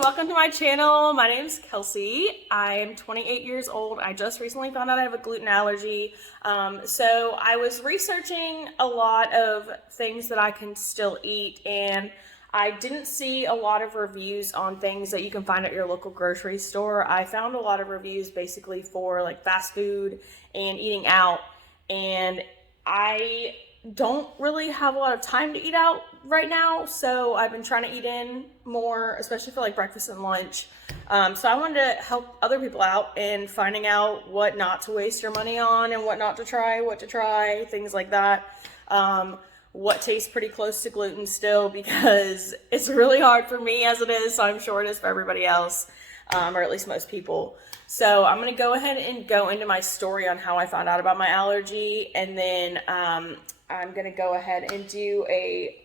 welcome to my channel. My name's Kelsey. I'm 28 years old. I just recently found out I have a gluten allergy. So I was researching a lot of things that I can still eat, and I didn't see a lot of reviews on things that you can find at your local grocery store. I found a lot of reviews basically for like fast food and eating out, and I don't really have a lot of time to eat out right now, so I've been trying to eat in more, especially for like breakfast and lunch. So I wanted to help other people out in finding out what not to waste your money on and what not to try, what to try, things like that. What tastes pretty close to gluten still, because it's really hard for me as it is, so I'm sure it is for everybody else, or at least most people. So I'm going to go ahead and go into my story on how I found out about my allergy, and then I'm going to go ahead and do a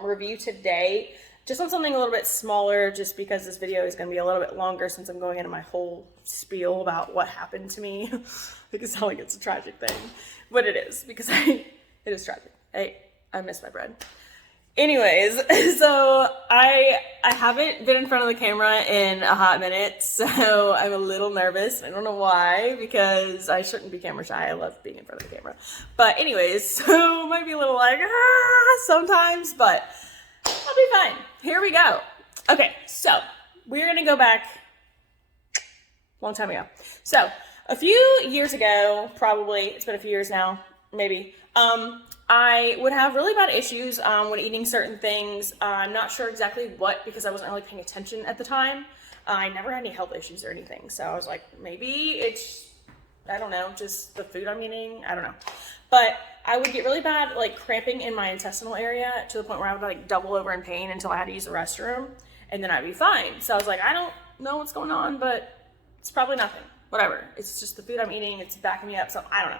review today, just on something a little bit smaller, just because this video is going to be a little bit longer since I'm going into my whole spiel about what happened to me. Like, it's not like it's a tragic thing, but it is, because it is tragic. I miss my bread. Anyways, so I haven't been in front of the camera in a hot minute, so I'm a little nervous. I don't know why, because I shouldn't be camera shy. I love being in front of the camera. But anyways, so might be a little like, sometimes, but I'll be fine. Here we go. Okay, so we're going to go back a long time ago. So a few years ago, probably, it's been a few years now, maybe, I would have really bad issues when eating certain things. I'm not sure exactly what, because I wasn't really paying attention at the time. I never had any health issues or anything. So I was like, maybe it's, I don't know, just the food I'm eating. I don't know. But I would get really bad, like, cramping in my intestinal area to the point where I would like double over in pain until I had to use the restroom, and then I'd be fine. So I was like, I don't know what's going on, but it's probably nothing. Whatever. It's just the food I'm eating. It's backing me up. So I don't know.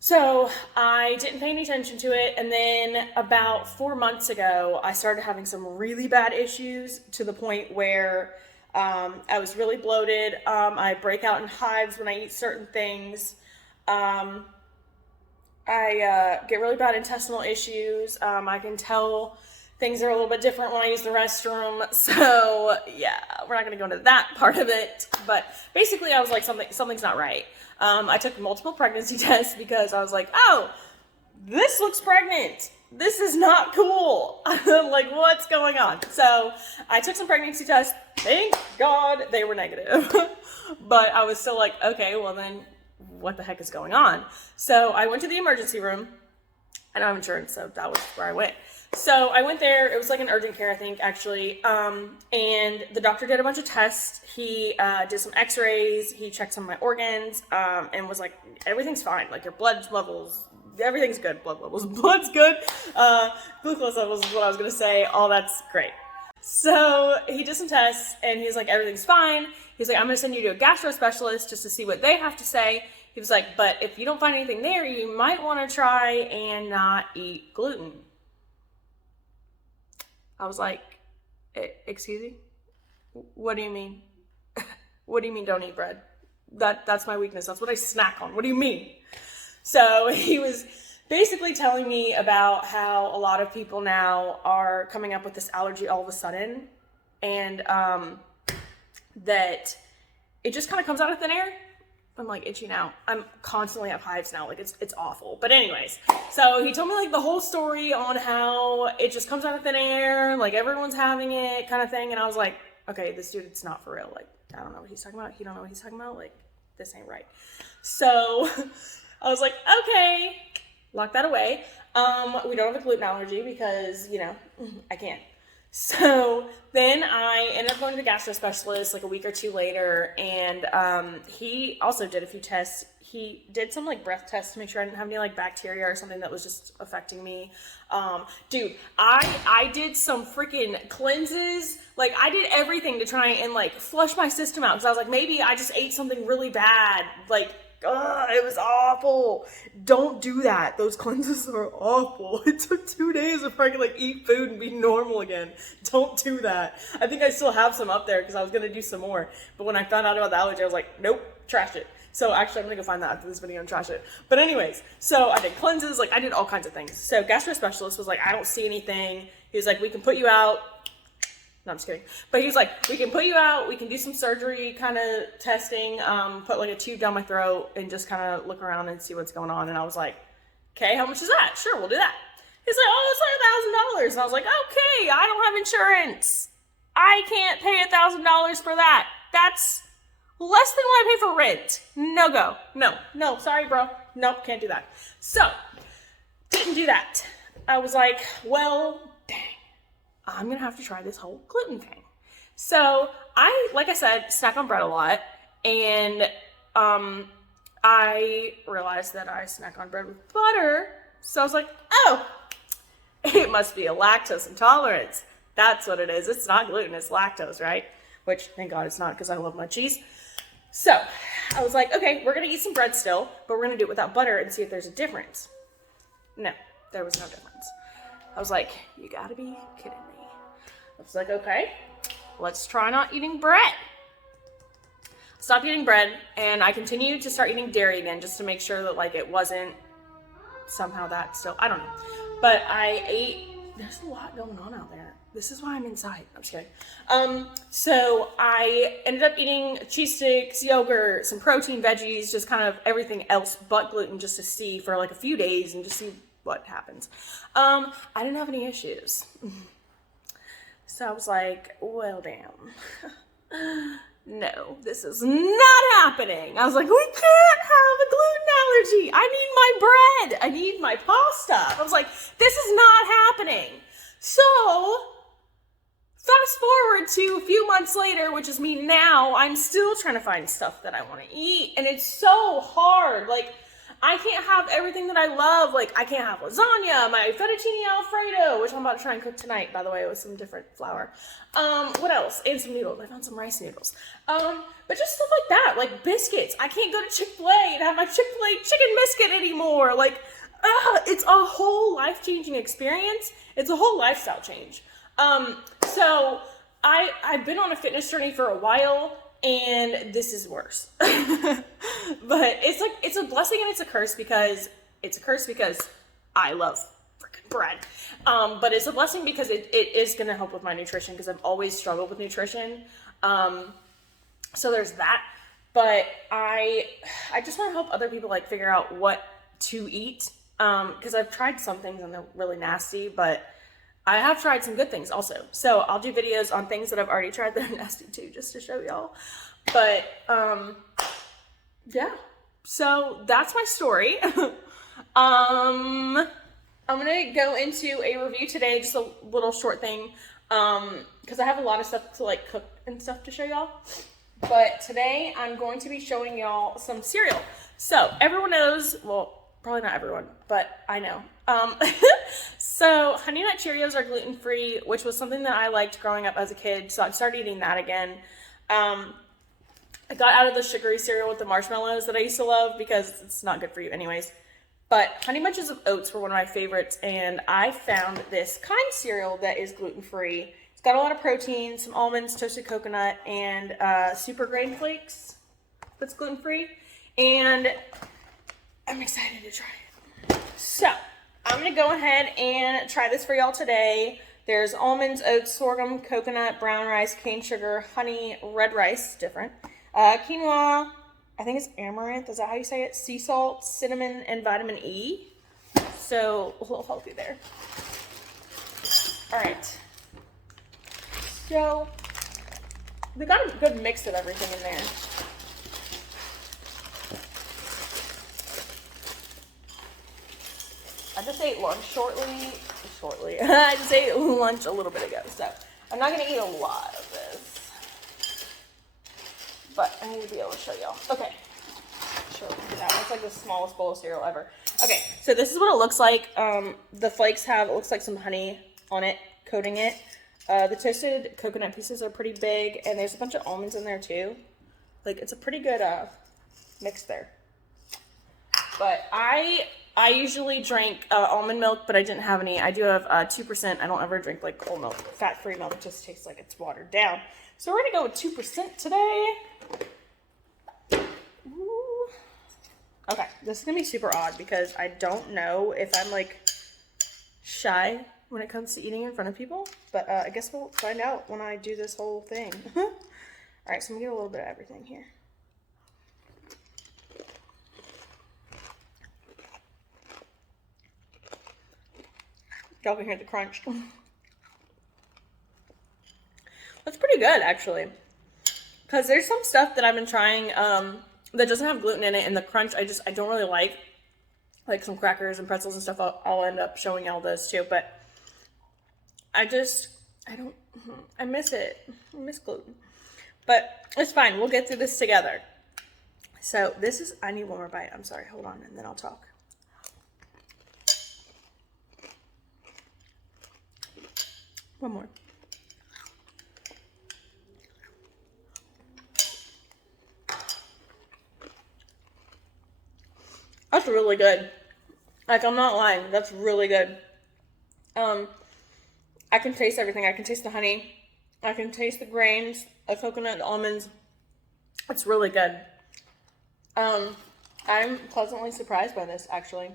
So I didn't pay any attention to it, and then about 4 months ago, I started having some really bad issues to the point where I was really bloated. I break out in hives when I eat certain things. I get really bad intestinal issues. I can tell things are a little bit different when I use the restroom. So yeah, we're not going to go into that part of it, but basically I was like, something's not right. I took multiple pregnancy tests because I was like, oh, this looks pregnant. This is not cool. Like, what's going on? So I took some pregnancy tests. Thank God they were negative. But I was still like, okay, well then what the heck is going on? So I went to the emergency room. I don't have insurance, so that was where I went. So I went there. It was like an urgent care, I think, actually. And the doctor did a bunch of tests. He did some x-rays. He checked some of my organs, and was like, everything's fine. Like, your blood levels, everything's good. Blood levels, blood's good. Glucose levels is what I was going to say. All that's great. So he did some tests, and he's like, everything's fine. He's like, I'm going to send you to a gastro specialist just to see what they have to say. He was like, but if you don't find anything there, you might want to try and not eat gluten. I was like, excuse me? What do you mean? What do you mean don't eat bread? That's my weakness. That's what I snack on. What do you mean? So he was basically telling me about how a lot of people now are coming up with this allergy all of a sudden, and that it just kind of comes out of thin air. I'm like itchy now. I'm constantly have hives now. Like, it's awful. But anyways, so he told me like the whole story on how it just comes out of thin air, like everyone's having it kind of thing. And I was like, okay, this dude, it's not for real. Like, I don't know what he's talking about. He don't know what he's talking about. Like, this ain't right. So I was like, okay, lock that away. We don't have a gluten allergy because, you know, I can't. So then I ended up going to the gastro specialist like a week or two later, and he also did a few tests. He did some like breath tests to make sure I didn't have any like bacteria or something that was just affecting me. Dude, I did some freaking cleanses. Like, I did everything to try and like flush my system out, because I was like, maybe I just ate something really bad. Like, it was awful. Don't do that. Those cleanses are awful. It took 2 days before I could like eat food and be normal again. Don't do that. I think I still have some up there because I was gonna do some more. But when I found out about the allergy, I was like, nope, trash it. So actually, I'm gonna go find that after this video and trash it. But anyways, so I did cleanses, like I did all kinds of things. So gastro specialist was like, I don't see anything. He was like, we can put you out. No, I'm just kidding. But he was like, we can put you out, we can do some surgery kind of testing, put like a tube down my throat and just kind of look around and see what's going on. And I was like, okay, how much is that? Sure, we'll do that. He's like, oh, it's like $1,000. And I was like, okay, I don't have insurance. I can't pay $1,000 for that. That's less than what I pay for rent. No go. No, sorry, bro. Nope, can't do that. So, didn't do that. I was like, well, dang, I'm going to have to try this whole gluten thing. So, like I said, snack on bread a lot. And I realized that I snack on bread with butter. So I was like, oh, it must be a lactose intolerance. That's what it is. It's not gluten, it's lactose, right? Which, thank God it's not, because I love my cheese. So I was like, okay, we're going to eat some bread still, but we're going to do it without butter and see if there's a difference. No, there was no difference. I was like, you got to be kidding me. I was like, okay, let's try not eating bread. Stopped eating bread, and I continued to start eating dairy again just to make sure that, like, it wasn't somehow that still, I don't know. But I ate, there's a lot going on out there. This is why I'm inside. I'm just kidding. So I ended up eating cheese sticks, yogurt, some protein, veggies, just kind of everything else but gluten just to see for like a few days and just see what happens. I didn't have any issues. So I was like, well, damn. No, this is not happening. I was like, we can't have a gluten allergy. I need my bread. I need my pasta. I was like, this is not happening. So, fast forward to a few months later, which is me now, I'm still trying to find stuff that I want to eat. And it's so hard. Like, I can't have everything that I love. Like, I can't have lasagna, my fettuccine alfredo, which I'm about to try and cook tonight, by the way, with some different flour. What else? And some noodles. I found some rice noodles. But just stuff like that, like biscuits. I can't go to Chick-fil-A and have my Chick-fil-A chicken biscuit anymore. Like, it's a whole life-changing experience. It's a whole lifestyle change. So I've been on a fitness journey for a while, and this is worse. But it's like, it's a blessing and it's a curse because I love freaking bread. But it's a blessing because it is going to help with my nutrition because I've always struggled with nutrition. So there's that. But I just want to help other people like figure out what to eat. Because I've tried some things and they're really nasty, but I have tried some good things also. So I'll do videos on things that I've already tried that are nasty too, just to show y'all. But, yeah. So that's my story. I'm going to go into a review today, just a little short thing, because I have a lot of stuff to like cook and stuff to show y'all. But today I'm going to be showing y'all some cereal. So everyone knows, well, probably not everyone, but I know. So Honey Nut Cheerios are gluten-free, which was something that I liked growing up as a kid, so I started eating that again. I got out of the sugary cereal with the marshmallows that I used to love because it's not good for you anyways. But Honey Bunches of Oats were one of my favorites, and I found this Kind cereal that is gluten-free. It's got a lot of protein, some almonds, toasted coconut, and super grain flakes that's gluten-free. And I'm excited to try it. So, I'm going to go ahead and try this for y'all today. There's almonds, oats, sorghum, coconut, brown rice, cane sugar, honey, red rice, different. Quinoa, I think it's amaranth, is that how you say it? Sea salt, cinnamon, and vitamin E. So, a little healthy there. Alright. So, we got a good mix of everything in there. I just ate lunch shortly. I just ate lunch a little bit ago, so I'm not going to eat a lot of this. But I need to be able to show y'all. Okay. Sure, that looks like the smallest bowl of cereal ever. Okay, so this is what it looks like. The flakes have, it looks like some honey on it, coating it. The toasted coconut pieces are pretty big, and there's a bunch of almonds in there too. Like, it's a pretty good mix there. But I usually drink almond milk, but I didn't have any. I do have 2%. I don't ever drink like whole milk. Fat-free milk, it just tastes like it's watered down. So we're going to go with 2% today. Ooh. Okay, this is going to be super odd because I don't know if I'm like shy when it comes to eating in front of people. But I guess we'll find out when I do this whole thing. All right, so I'm gonna get a little bit of everything here. Y'all can hear the crunch. That's pretty good, actually. Because there's some stuff that I've been trying that doesn't have gluten in it, and the crunch I don't really like. Like some crackers and pretzels and stuff, I'll end up showing y'all those too. But I miss it. I miss gluten. But it's fine. We'll get through this together. So this is, I need one more bite. I'm sorry. Hold on, and then I'll talk. One more. That's really good. Like, I'm not lying. That's really good. I can taste everything. I can taste the honey. I can taste the grains, the coconut, the almonds. It's really good. I'm pleasantly surprised by this, actually.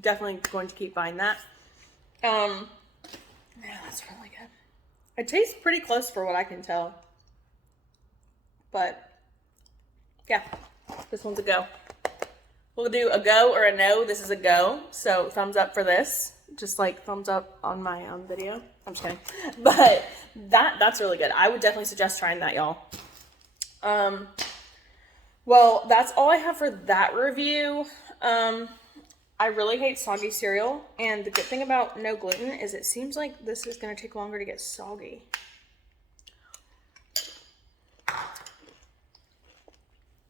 Definitely going to keep buying that. Yeah, that's really good. It tastes pretty close for what I can tell. But, yeah, this one's a go. We'll do a go or a no. This is a go. So thumbs up for this. Just like thumbs up on my video. I'm just kidding. But that's really good. I would definitely suggest trying that, y'all. Well, that's all I have for that review. I really hate soggy cereal. And the good thing about no gluten is it seems like this is going to take longer to get soggy.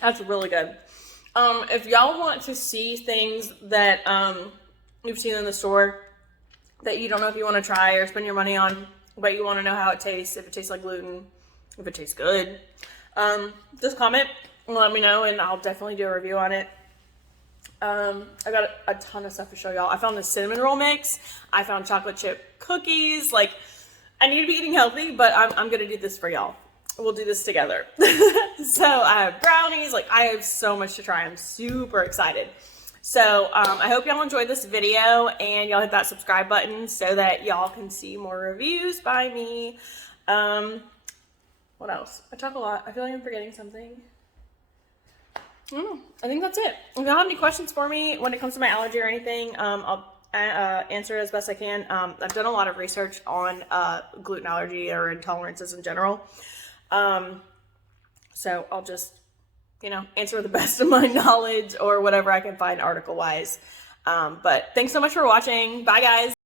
That's really good. If y'all want to see things that you've seen in the store that you don't know if you want to try or spend your money on, but you want to know how it tastes, if it tastes like gluten, if it tastes good, just comment and let me know, and I'll definitely do a review on it. I got a ton of stuff to show y'all. I found the cinnamon roll mix. I found chocolate chip cookies. Like, I need to be eating healthy, but I'm going to do this for y'all. We'll do this together. So I have brownies. Like, I have so much to try. I'm super excited. So I hope y'all enjoyed this video, and y'all hit that subscribe button so that y'all can see more reviews by me. What else? I talk a lot. I feel like I'm forgetting something. I don't know. I think that's it. If y'all have any questions for me when it comes to my allergy or anything, I'll answer it as best I can. I've done a lot of research on gluten allergy or intolerances in general. So I'll just, answer the best of my knowledge or whatever I can find article-wise. But thanks so much for watching. Bye, guys.